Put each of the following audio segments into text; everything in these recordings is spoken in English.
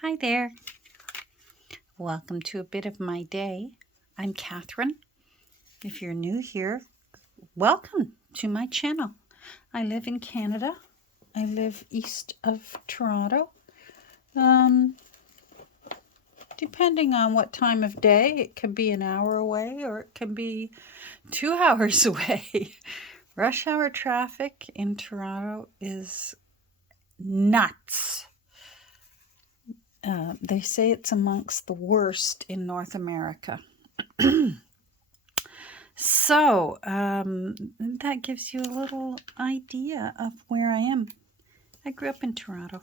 Hi there. Welcome to a bit of my day. I'm Catherine. If you're new here, welcome to my channel. I live in Canada. I live east of Toronto. Depending on what time of day, it could be an hour away or it can be 2 hours away. Rush hour traffic in Toronto is nuts. They say it's amongst the worst in North America. So that gives you a little idea of where I am. I grew up in Toronto.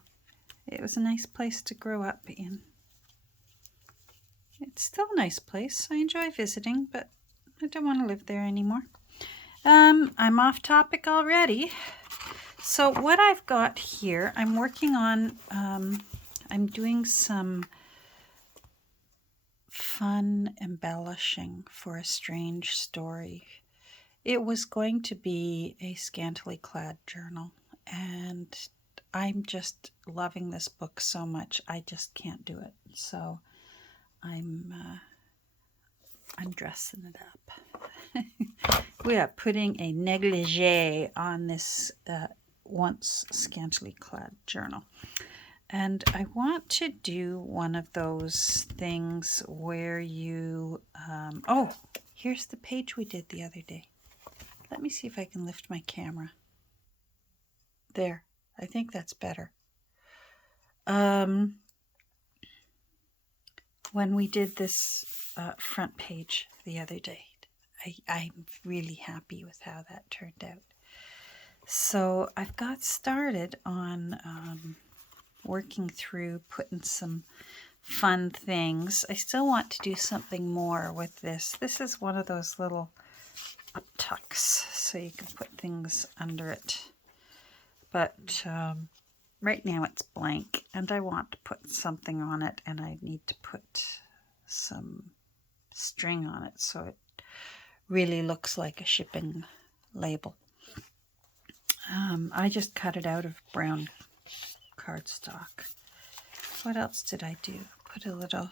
It was a nice place to grow up in. It's still a nice place. I enjoy visiting, but I don't want to live there anymore. I'm off topic already. So what I've got here, I'm working on, I'm doing some fun embellishing for a strange story. It was going to be a scantily clad journal, and I'm just loving this book so much I just can't do it. So I'm dressing it up. We are putting a negligee on this once scantily clad journal. And I want to do one of those things where you, oh, here's the page we did the other day. Let me see if I can lift my camera. There, I think that's better. When we did this front page the other day, I'm really happy with how that turned out. So I've got started on working through putting some fun things. I still want to do something more with this. This is one of those little up-tucks, so you can put things under it. But right now it's blank, and I want to put something on it, and I need to put some string on it so it really looks like a shipping label. I just cut it out of brown cardstock. What else did I do? Put a little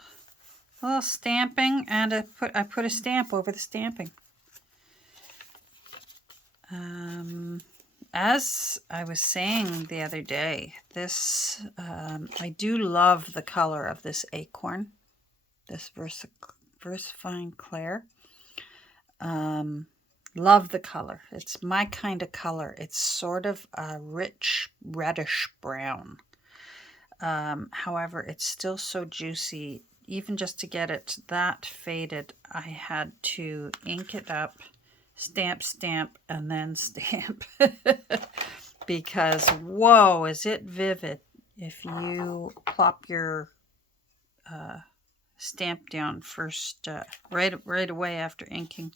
stamping, and I put a stamp over the stamping. As I was saying the other day, this I do love the color of this acorn, this VersaFine Clair. Love the color. It's my kind of color. It's sort of a rich reddish brown. However, it's still so juicy. Even just to get it that faded, I had to ink it up, stamp, and then stamp. Because, whoa, is it vivid. If you plop your stamp down first, right away after inking.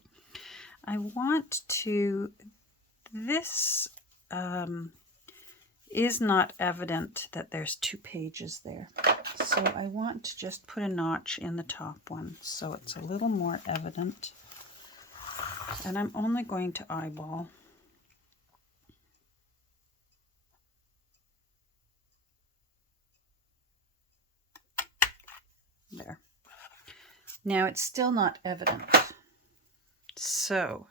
I want to, this is not evident that there's 2 pages there. So I want to just put a notch in the top one so it's a little more evident. And I'm only going to eyeball. There. Now it's still not evident. So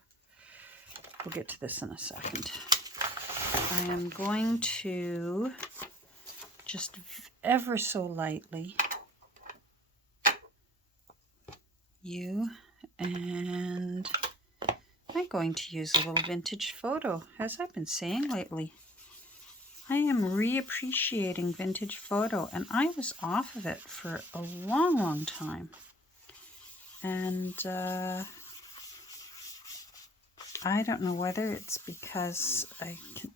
we'll get to this in a second. I am going to just ever so lightly and I'm going to use a little vintage photo, as I've been saying lately. I am reappreciating vintage photo, and I was off of it for a long time. And I don't know whether it's because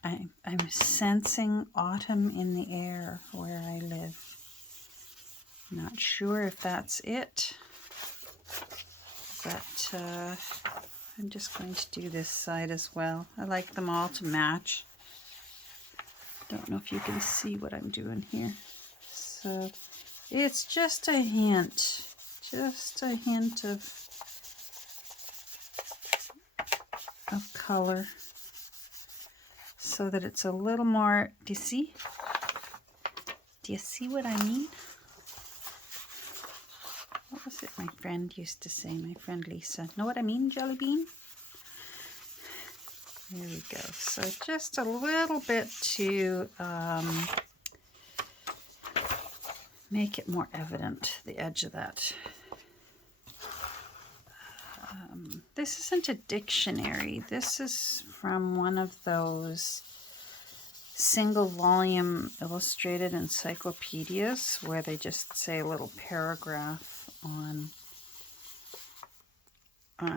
I'm sensing autumn in the air where I live. Not sure if that's it, but I'm just going to do this side as well. I like them all to match. Don't know if you can see what I'm doing here. So it's just a hint of color so that it's a little more, do you see what I mean? What was it my friend used to say? My friend Lisa. Know what I mean, Jelly Bean? There we go. So just a little bit to make it more evident, the edge of that. This isn't a dictionary. This is from one of those single volume illustrated encyclopedias where they just say a little paragraph on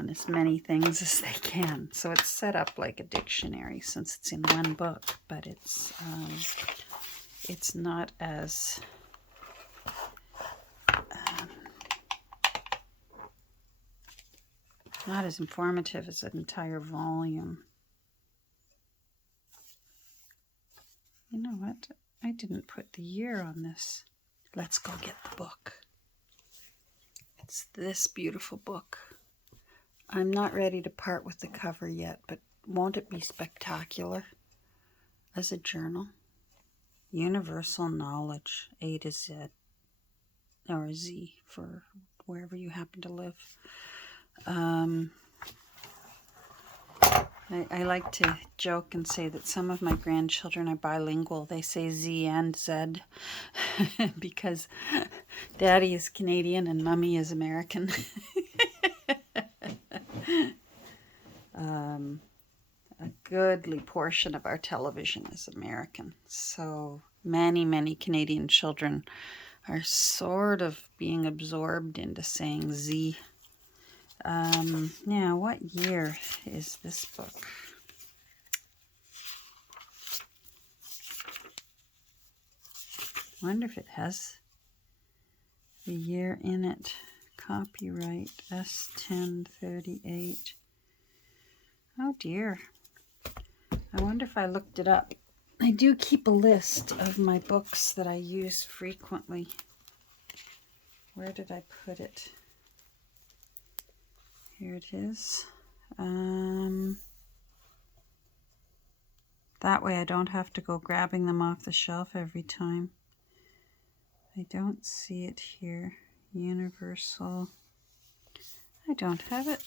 as many things as they can. So it's set up like a dictionary since it's in one book, but it's not as not as informative as an entire volume. You know what? I didn't put the year on this. Let's go get the book. It's this beautiful book. I'm not ready to part with the cover yet, but won't it be spectacular as a journal? Universal Knowledge, A to Z, or Z for wherever you happen to live. I like to joke and say that some of my grandchildren are bilingual. They say Z and Z because Daddy is Canadian and Mommy is American. A goodly portion of our television is American. So many Canadian children are sort of being absorbed into saying Z. Now, what year is this book? I wonder if it has the year in it. Copyright S1038. Oh dear. I wonder if I looked it up. I do keep a list of my books that I use frequently. Where did I put it? Here it is. That way I don't have to go grabbing them off the shelf every time. I don't see it here. Universal. I don't have it.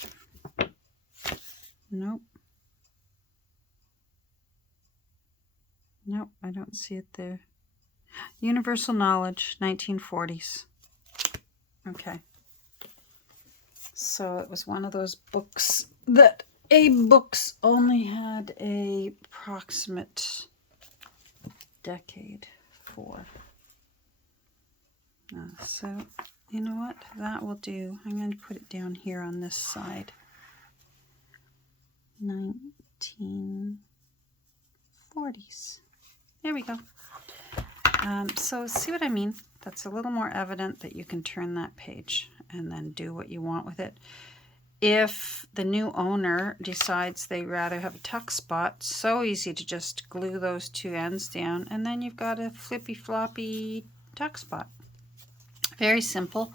Nope. Nope, I don't see it there. Universal Knowledge, 1940s. Okay. So it was one of those books that Abe Books only had a approximate decade for. So, you know what? That will do. I'm going to put it down here on this side. 1940s. There we go. So see what I mean? That's a little more evident that you can turn that page and then do what you want with it. If the new owner decides they rather have a tuck spot, so easy to just glue those two ends down and then you've got a flippy floppy tuck spot. Very simple.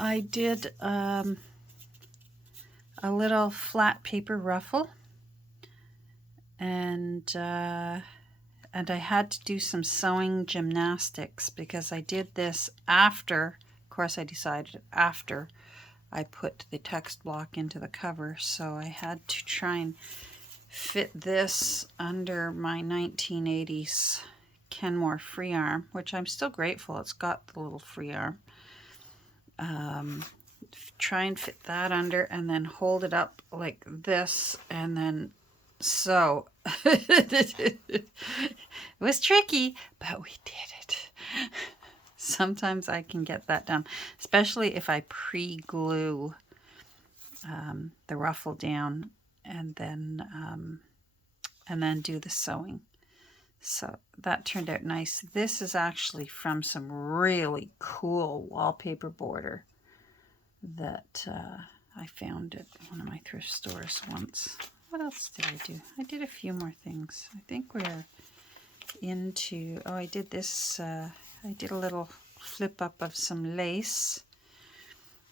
I did a little flat paper ruffle and I had to do some sewing gymnastics because I did this after, of course I decided after I put the text block into the cover, so I had to try and fit this under my 1980s Kenmore free arm, which I'm still grateful it's got the little free arm. Try and fit that under and then hold it up like this and then sew. It was tricky, but we did it. Sometimes I can get that done, especially if I pre-glue the ruffle down and then do the sewing. So that turned out nice. This is actually from some really cool wallpaper border that I found at one of my thrift stores once. What else did I do? I did a few more things. I think we're into, I did this, I did a little flip up of some lace.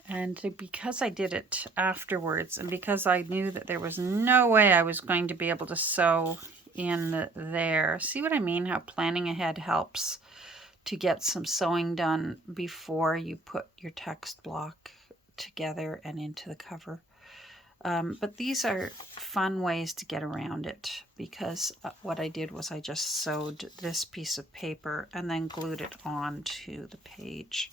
And because I did it afterwards, and because I knew that there was no way I was going to be able to sew in there, see what I mean? How planning ahead helps to get some sewing done before you put your text block together and into the cover. But these are fun ways to get around it, because what I did was I just sewed this piece of paper and then glued it onto the page.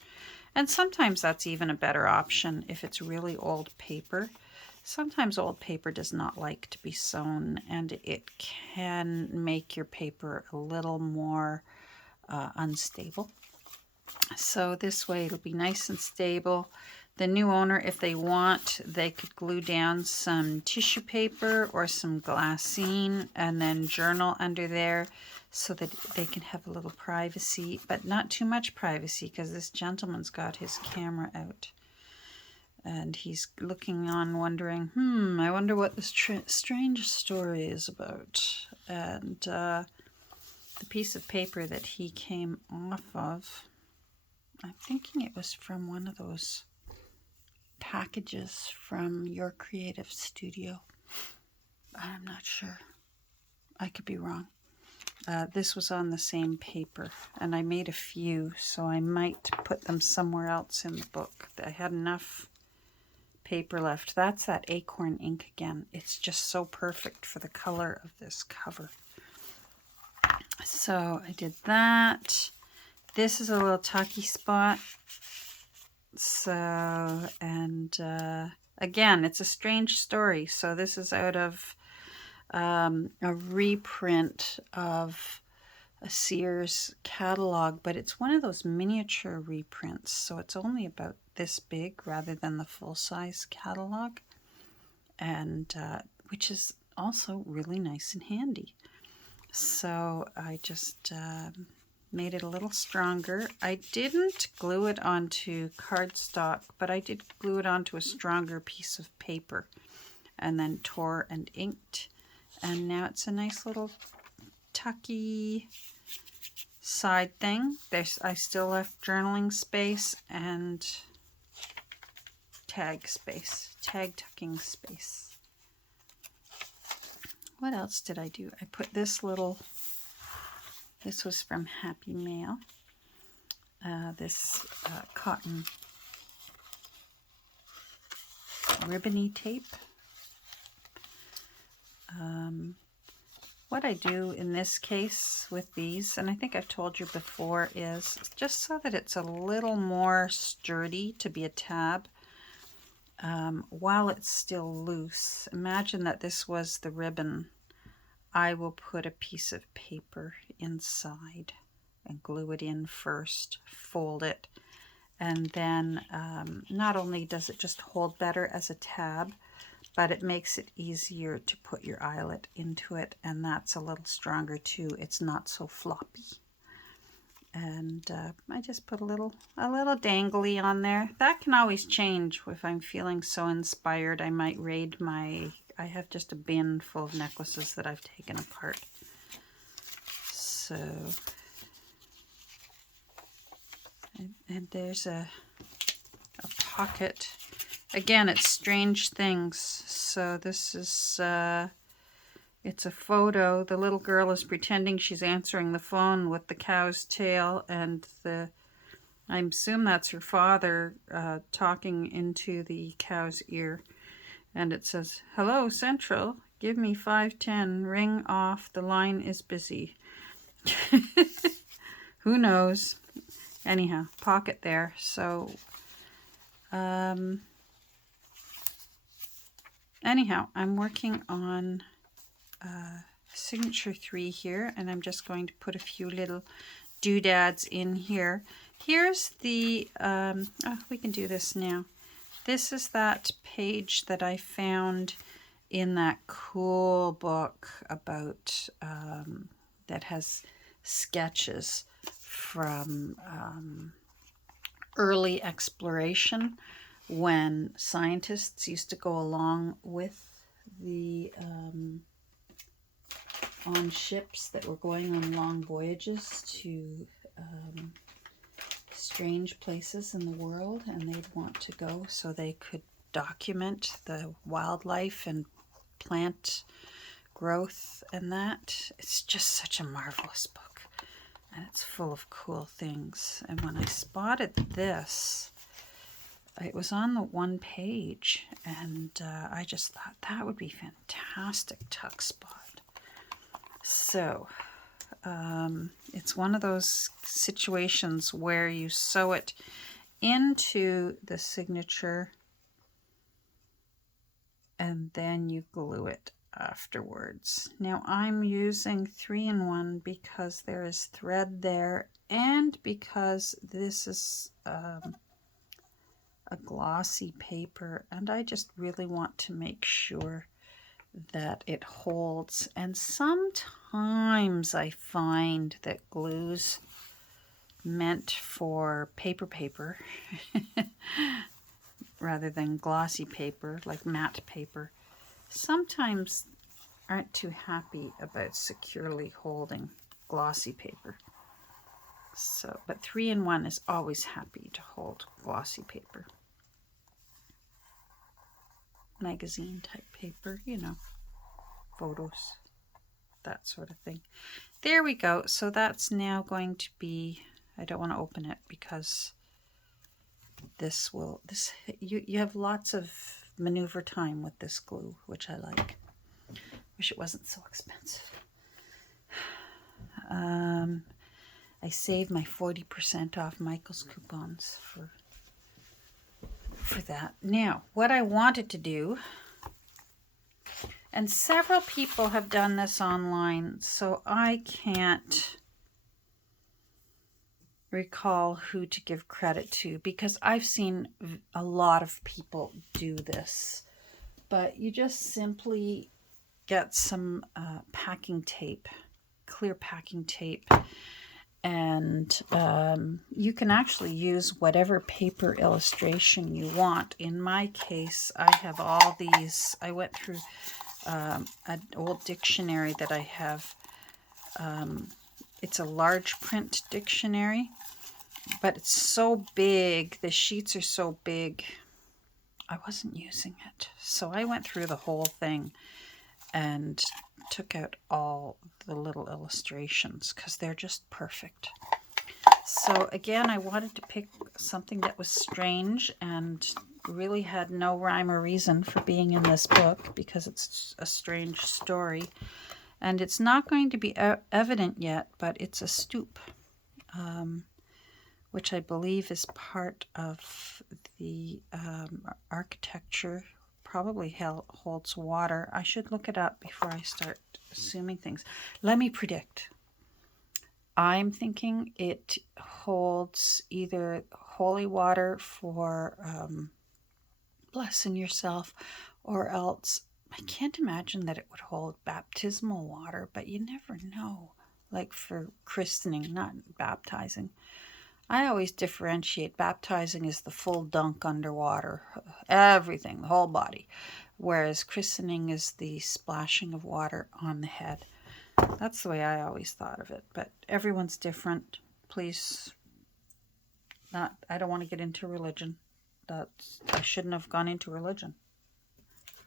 And sometimes that's even a better option if it's really old paper. Sometimes old paper does not like to be sewn, and it can make your paper a little more unstable. So this way it'll be nice and stable. The new owner, if they want, they could glue down some tissue paper or some glassine and then journal under there so that they can have a little privacy, but not too much privacy, because this gentleman's got his camera out and he's looking on wondering, I wonder what this strange story is about. And the piece of paper that he came off of, I'm thinking it was from one of those packages from Your Creative Studio. I'm not sure. I could be wrong. This was on the same paper, and I made a few, so I might put them somewhere else in the book. I had enough paper left. That's that acorn ink again. It's just so perfect for the color of this cover. So I did that. This is a little tucky spot. So, and again, it's a strange story. So this is out of a reprint of a Sears catalog, but it's one of those miniature reprints. So it's only about this big rather than the full-size catalog, and which is also really nice and handy. So I just made it a little stronger. I didn't glue it onto cardstock, but I did glue it onto a stronger piece of paper and then tore and inked. And now it's a nice little tucky side thing. I still left journaling space and tag tucking space. What else did I do? I put this was from Happy Mail. This cotton ribbony tape. What I do in this case with these, and I think I've told you before, is just so that it's a little more sturdy to be a tab while it's still loose. Imagine that this was the ribbon. I will put a piece of paper inside and glue it in first, fold it, and then not only does it just hold better as a tab, but it makes it easier to put your eyelet into it, and that's a little stronger too. It's not so floppy. And I just put a little dangly on there. That can always change. If I'm feeling so inspired, I might raid I have just a bin full of necklaces that I've taken apart. So, and there's a pocket. Again, it's Strange Things. So this is, it's a photo. The little girl is pretending she's answering the phone with the cow's tail, and I assume that's her father talking into the cow's ear. And it says, "Hello, Central. Give me 510. Ring off. The line is busy." Who knows? Anyhow, pocket there. So, anyhow, I'm working on signature 3 here, and I'm just going to put a few little doodads in here. Here's the, we can do this now. This is that page that I found in that cool book about, that has sketches from early exploration, when scientists used to go along with the, on ships that were going on long voyages to strange places in the world, and they'd want to go so they could document the wildlife and plant growth and that. It's just such a marvelous book. And it's full of cool things. And when I spotted this, it was on the one page, and I just thought that would be fantastic tuck spot. So it's one of those situations where you sew it into the signature and then you glue it afterwards. Now I'm using 3-in-1 because there is thread there and because this is a glossy paper, and I just really want to make sure that it holds. And sometimes I find that glues meant for paper rather than glossy paper, like matte paper, sometimes aren't too happy about securely holding glossy paper. So, but 3-in-1 is always happy to hold glossy paper. Magazine type paper, you know, photos, that sort of thing. There we go. So that's now going to be, I don't want to open it because you have lots of maneuver time with this glue, which I like. Wish it wasn't so expensive. I saved my 40% off Michael's coupons for that. Now, what I wanted to do, and several people have done this online, so I can't recall who to give credit to because I've seen a lot of people do this. But you just simply get some packing tape, clear packing tape, and you can actually use whatever paper illustration you want. In my case, I have all these. I went through an old dictionary that I have. It's a large print dictionary, but it's so big. The sheets are so big. I wasn't using it. So I went through the whole thing and took out all the little illustrations because they're just perfect. So again, I wanted to pick something that was strange and really had no rhyme or reason for being in this book because it's a strange story. And it's not going to be evident yet, but it's a stoop, which I believe is part of the architecture. Probably holds water. I should look it up before I start assuming things. Let me predict. I'm thinking it holds either holy water for blessing yourself, or else I can't imagine that it would hold baptismal water, but you never know. Like for christening, not baptizing. I always differentiate. Baptizing is the full dunk underwater, everything, the whole body, whereas christening is the splashing of water on the head. That's the way I always thought of it, but everyone's different. Please, I don't want to get into religion. I shouldn't have gone into religion.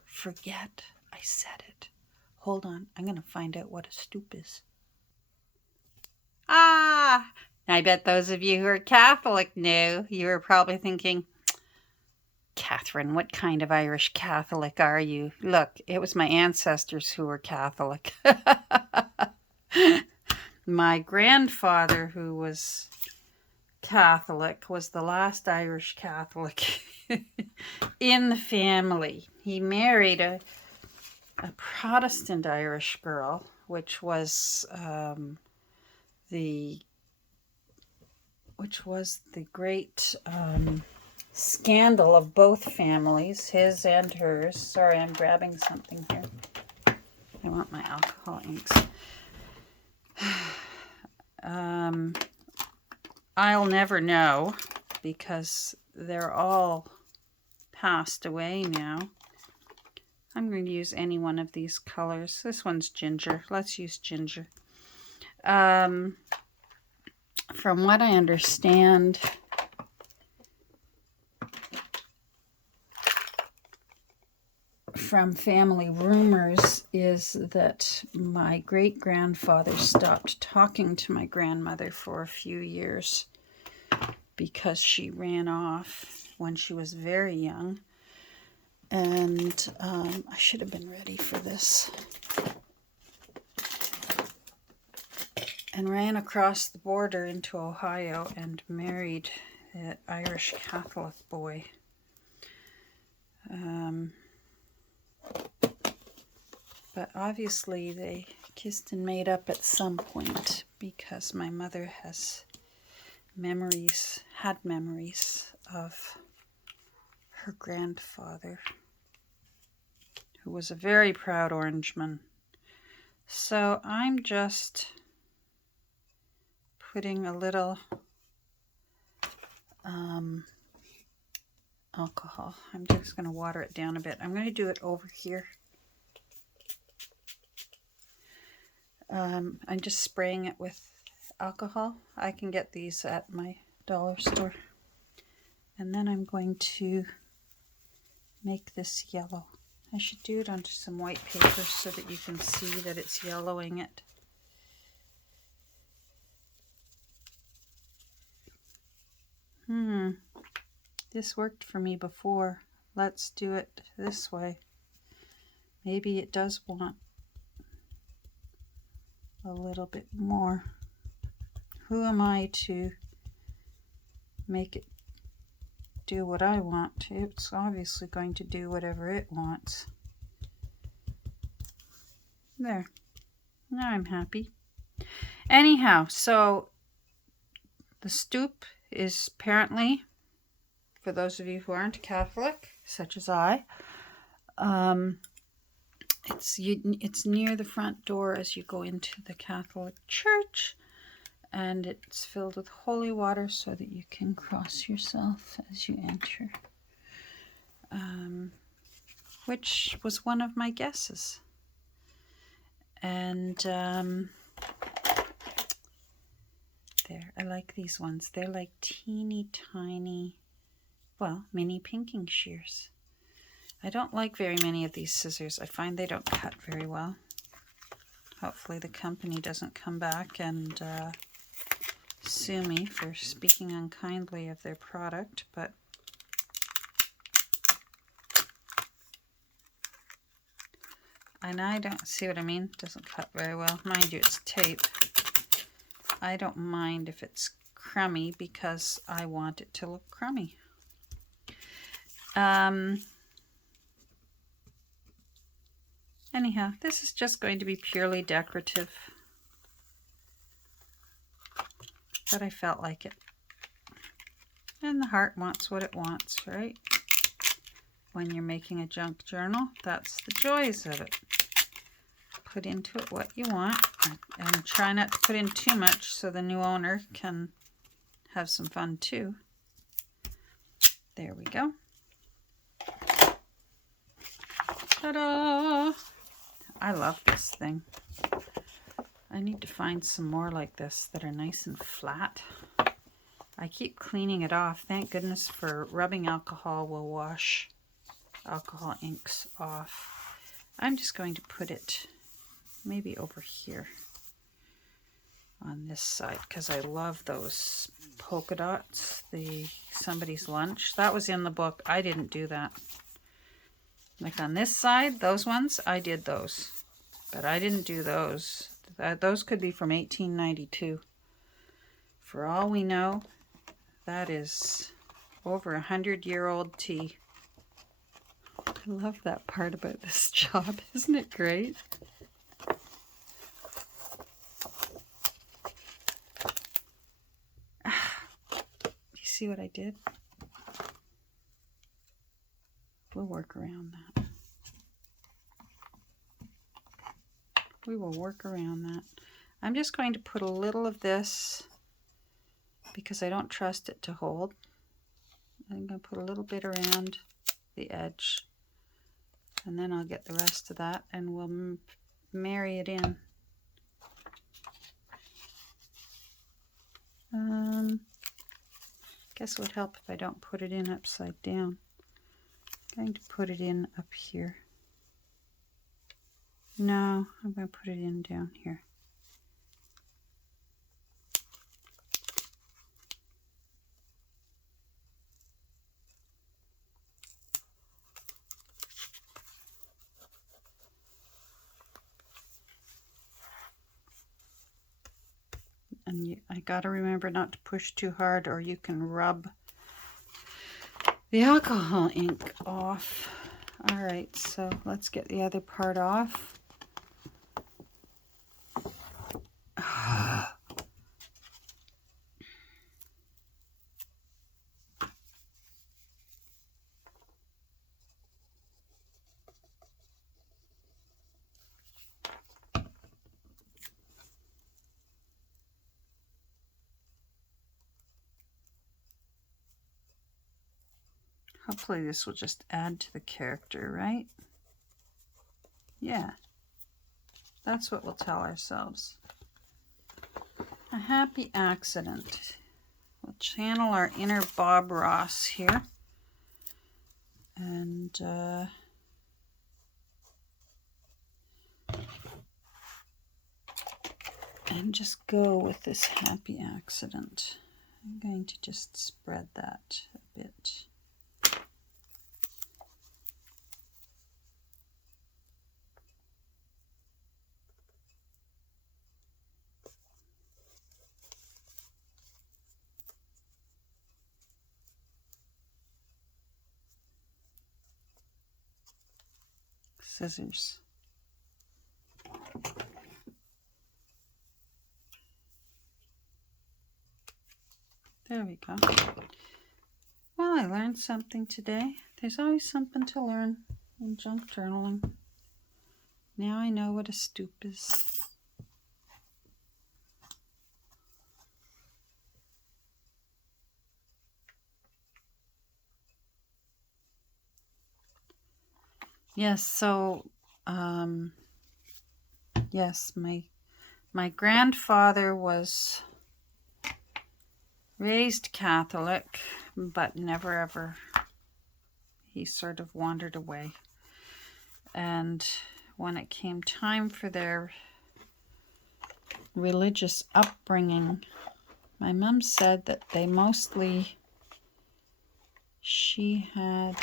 Forget I said it. Hold on, I'm going to find out what a stoop is. I bet those of you who are Catholic knew. You were probably thinking, Catherine, what kind of Irish Catholic are you? Look, it was my ancestors who were Catholic. My grandfather, who was Catholic, was the last Irish Catholic in the family. He married a Protestant Irish girl, which was the great scandal of both families, his and hers. Sorry, I'm grabbing something here. I want my alcohol inks. I'll never know because they're all passed away now. I'm going to use any one of these colors. This one's ginger. Let's use ginger. From what I understand, from family rumors is that my great-grandfather stopped talking to my grandmother for a few years because she ran off when she was very young. And I should have been ready for this. And ran across the border into Ohio and married an Irish Catholic boy. But obviously they kissed and made up at some point because my mother has had memories of her grandfather, who was a very proud Orangeman. So I'm just putting a little alcohol. I'm just going to water it down a bit. I'm going to do it over here. I'm just spraying it with alcohol. I can get these at my dollar store. And then I'm going to make this yellow. I should do it onto some white paper so that you can see that it's yellowing it. This worked for me before. Let's do it this way. Maybe it does want a little bit more. Who am I to make it do what I want? It's obviously going to do whatever it wants. There. Now I'm happy. Anyhow, so the stoop is apparently, for those of you who aren't Catholic, such as I, it's near the front door as you go into the Catholic Church, and it's filled with holy water so that you can cross yourself as you enter, which was one of my guesses. And there, I like these ones. They're like teeny tiny, well, mini pinking shears. I don't like very many of these scissors. I find they don't cut very well. Hopefully the company doesn't come back and sue me for speaking unkindly of their product, but and I don't see what I mean. It doesn't cut very well. Mind you, it's tape. I don't mind if it's crummy because I want it to look crummy. Anyhow, this is just going to be purely decorative, but I felt like it. And the heart wants what it wants, right? When you're making a junk journal, that's the joys of it. Put into it what you want, and try not to put in too much so the new owner can have some fun too. There we go. Ta-da! I love this thing. I need to find some more like this that are nice and flat. I keep cleaning it off. Thank goodness for rubbing alcohol will wash alcohol inks off. I'm just going to put it maybe over here on this side because I love those polka dots, the Somebody's Lunch. That was in the book. I didn't do that. Like on this side, those ones, I did those. But I didn't do those. Those could be from 1892. For all we know, that is over 100-year-old tea. I love that part about this job. Isn't it great? Do you see what I did? We'll work around that. We will work around that. I'm just going to put a little of this because I don't trust it to hold. I'm going to put a little bit around the edge, and then I'll get the rest of that and we'll marry it in. Guess it would help if I don't put it in upside down. I'm going to put it in up here. No, I'm going to put it in down here. And I got to remember not to push too hard or you can rub the alcohol ink off. All right, so let's get the other part off. Hopefully this will just add to the character, right? Yeah, that's what we'll tell ourselves. A happy accident. We'll channel our inner Bob Ross here. And just go with this happy accident. I'm going to just spread that a bit. Scissors. There we go. Well, I learned something today. There's always something to learn in junk journaling. Now I know what a stoop is. Yes, so yes, my grandfather was raised Catholic, but never ever, he sort of wandered away. And when it came time for their religious upbringing, my mom said that they mostly, she had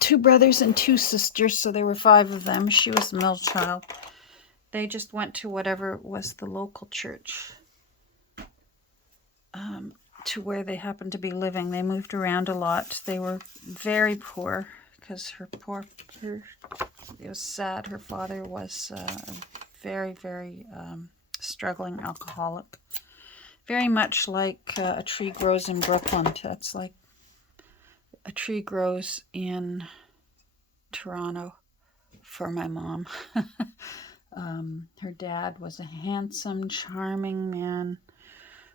2 brothers and 2 sisters, so there were 5 of them. She was the middle child. They just went to whatever was the local church to where they happened to be living. They moved around a lot. They were very poor because it was sad. Her father was a very, very struggling alcoholic. Very much like a tree grows in Brooklyn. That's like a tree grows in Toronto for my mom. Her dad was a handsome, charming man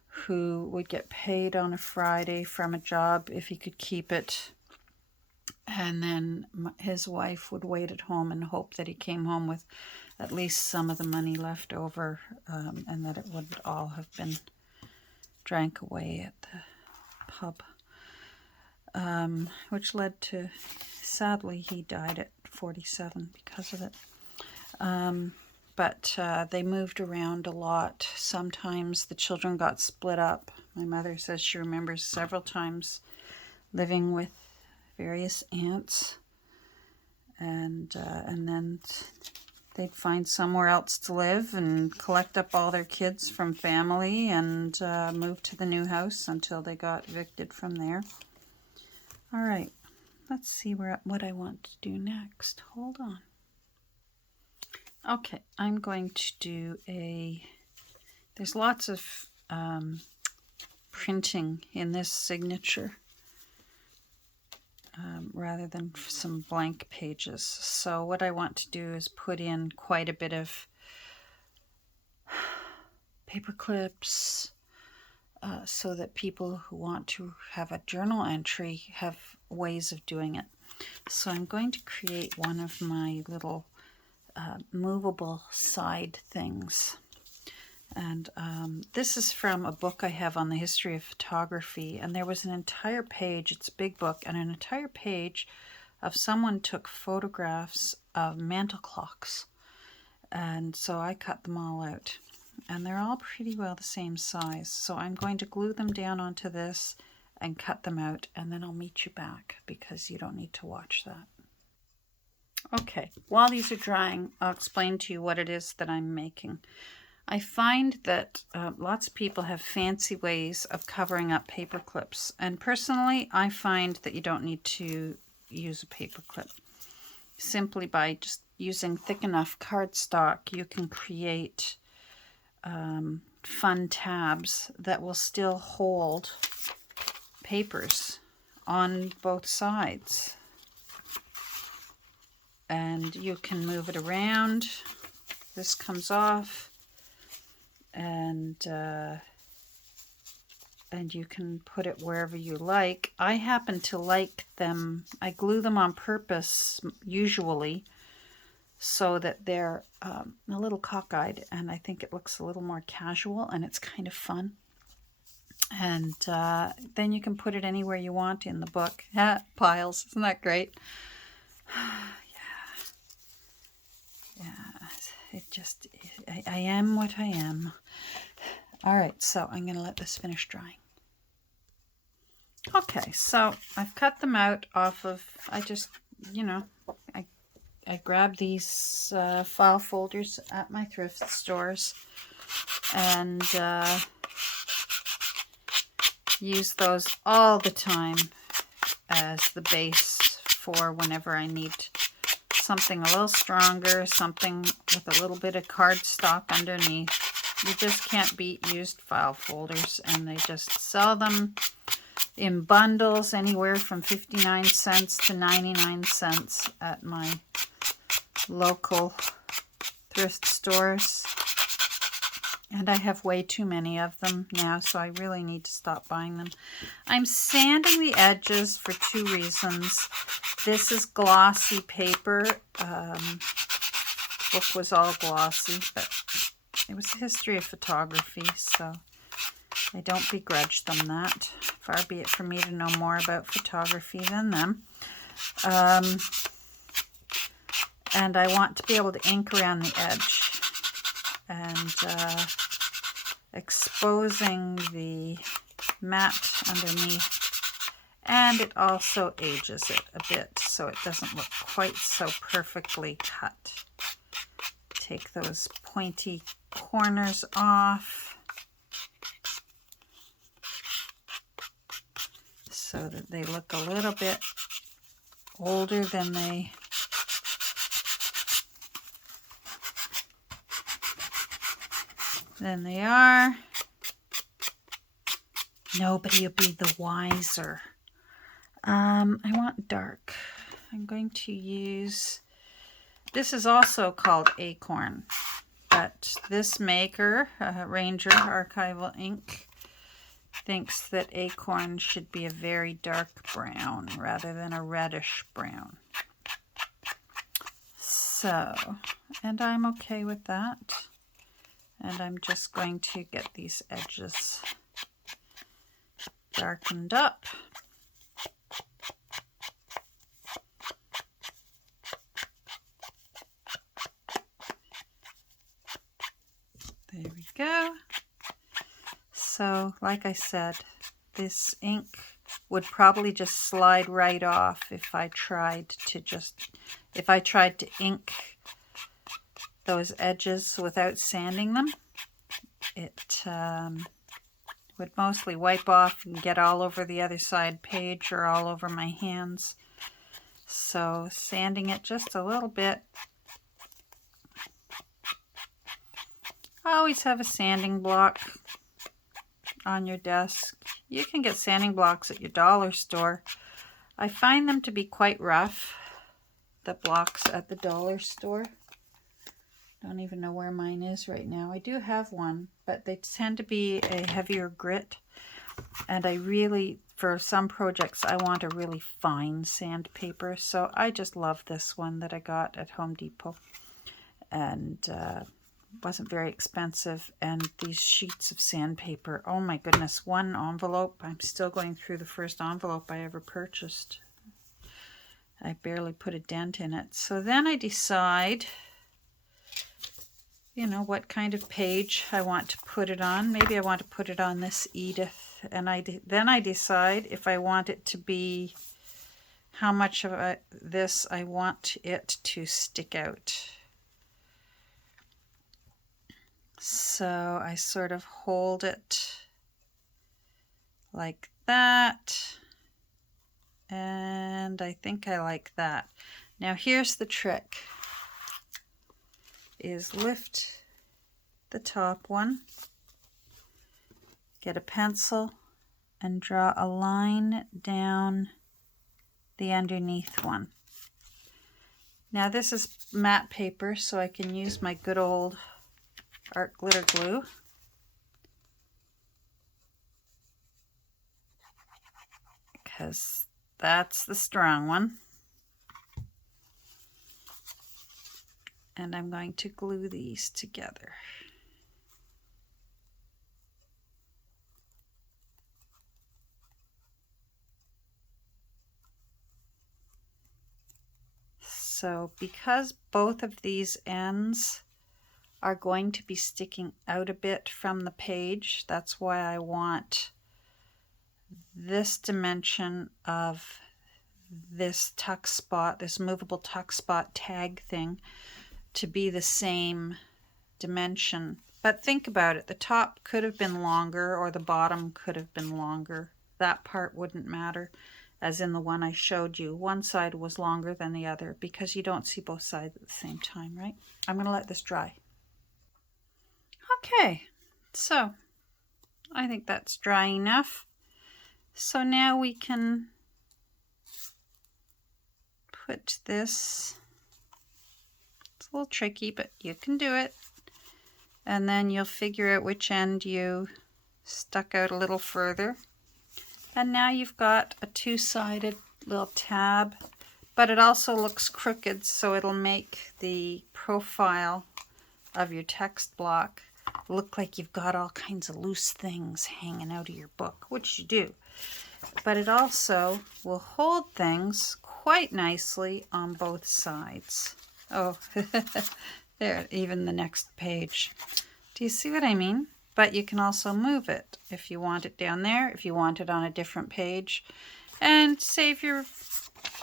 who would get paid on a Friday from a job if he could keep it. And then his wife would wait at home and hope that he came home with at least some of the money left over, and that it would all have been drank away at the pub. Which led to, sadly, he died at 47 because of it. But they moved around a lot. Sometimes the children got split up. My mother says she remembers several times living with various aunts, and then they'd find somewhere else to live and collect up all their kids from family and move to the new house until they got evicted from there. All right, let's see what I want to do next. Hold on. Okay, I'm going to do there's lots of printing in this signature rather than some blank pages. So what I want to do is put in quite a bit of paper clips so that people who want to have a journal entry have ways of doing it. So I'm going to create one of my little movable side things. And this is from a book I have on the history of photography. And there was an entire page, it's a big book, and an entire page of someone took photographs of mantel clocks, and so I cut them all out, and they're all pretty well the same size. So I'm going to glue them down onto this and cut them out, and then I'll meet you back because you don't need to watch that. Okay, while these are drying, I'll explain to you what it is that I'm making. I find that lots of people have fancy ways of covering up paper clips, and personally I find that you don't need to use a paper clip. Simply by just using thick enough cardstock, you can create fun tabs that will still hold papers on both sides. And you can move it around. This comes off, and you can put it wherever you like. I happen to like them. I glue them on purpose usually so that they're a little cockeyed, and I think it looks a little more casual, and it's kind of fun. And then you can put it anywhere you want in the book. Piles, isn't that great? Yeah, it just, I am what I am. All right, so I'm going to let this finish drying. Okay, so I've cut them out off of, I just, I grabbed these file folders at my thrift stores and use those all the time as the base for whenever I need something a little stronger, something with a little bit of cardstock underneath. You just can't beat used file folders, and they just sell them in bundles anywhere from 59 cents to 99 cents at my local thrift stores. And I have way too many of them now, so I really need to stop buying them. I'm sanding the edges for two reasons. This is glossy paper. Book was all glossy, but it was the history of photography, so I don't begrudge them that. Far be it from me to know more about photography than them. And I want to be able to ink around the edge. And exposing the mat underneath, and it also ages it a bit so it doesn't look quite so perfectly cut. Take those pointy corners off so that they look a little bit older than they are. Nobody will be the wiser. I want dark. I'm going to use, this is also called Acorn, but this maker, Ranger Archival Ink, thinks that Acorn should be a very dark brown rather than a reddish brown. So, and I'm okay with that. And I'm just going to get these edges darkened up. There we go. So, like I said, this ink would probably just slide right off if I tried to ink those edges without sanding them. It would mostly wipe off and get all over the other side page or all over my hands. So sanding it just a little bit. Always have a sanding block on your desk. You can get sanding blocks at your dollar store. I find them to be quite rough, the blocks at the dollar store. Don't even know where mine is right now. I do have one, but they tend to be a heavier grit. And I really, for some projects, I want a really fine sandpaper. So I just love this one that I got at Home Depot. And wasn't very expensive. And these sheets of sandpaper, oh my goodness, one envelope. I'm still going through the first envelope I ever purchased. I barely put a dent in it. So then I decide, you know, what kind of page I want to put it on. Maybe I want to put it on this Edith. And then I decide if I want it to be, how much of this I want it to stick out. So I sort of hold it like that. And I think I like that. Now here's the trick, is lift the top one, get a pencil, and draw a line down the underneath one. Now this is matte paper, so I can use my good old art glitter glue. Because that's the strong one. And I'm going to glue these together. So because both of these ends are going to be sticking out a bit from the page, that's why I want this dimension of this tuck spot, this movable tuck spot tag thing, to be the same dimension. But think about it, the top could have been longer or the bottom could have been longer. That part wouldn't matter, as in the one I showed you. One side was longer than the other because you don't see both sides at the same time, right? I'm going to let this dry. Okay, so I think that's dry enough. So now we can put this, it's a little tricky, but you can do it. And then you'll figure out which end you stuck out a little further. And now you've got a two-sided little tab, but it also looks crooked, so it'll make the profile of your text block look like you've got all kinds of loose things hanging out of your book, which you do. But it also will hold things quite nicely on both sides. Oh, there, even the next page. Do you see what I mean? But you can also move it if you want it down there, if you want it on a different page, and save your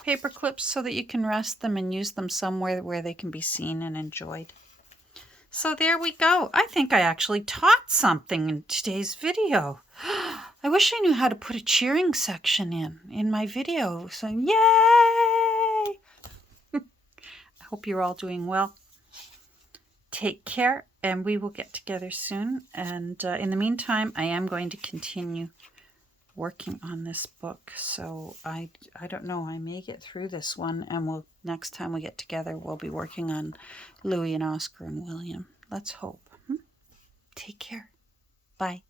paper clips so that you can rest them and use them somewhere where they can be seen and enjoyed. So there we go. I think I actually taught something in today's video. I wish I knew how to put a cheering section in my video. So yay! I hope you're all doing well. Take care, and we will get together soon. And in the meantime, I am going to continue working on this book. So I don't know, I may get through this one, and next time we get together, we'll be working on Louis and Oscar and William. Let's hope. Take care. Bye.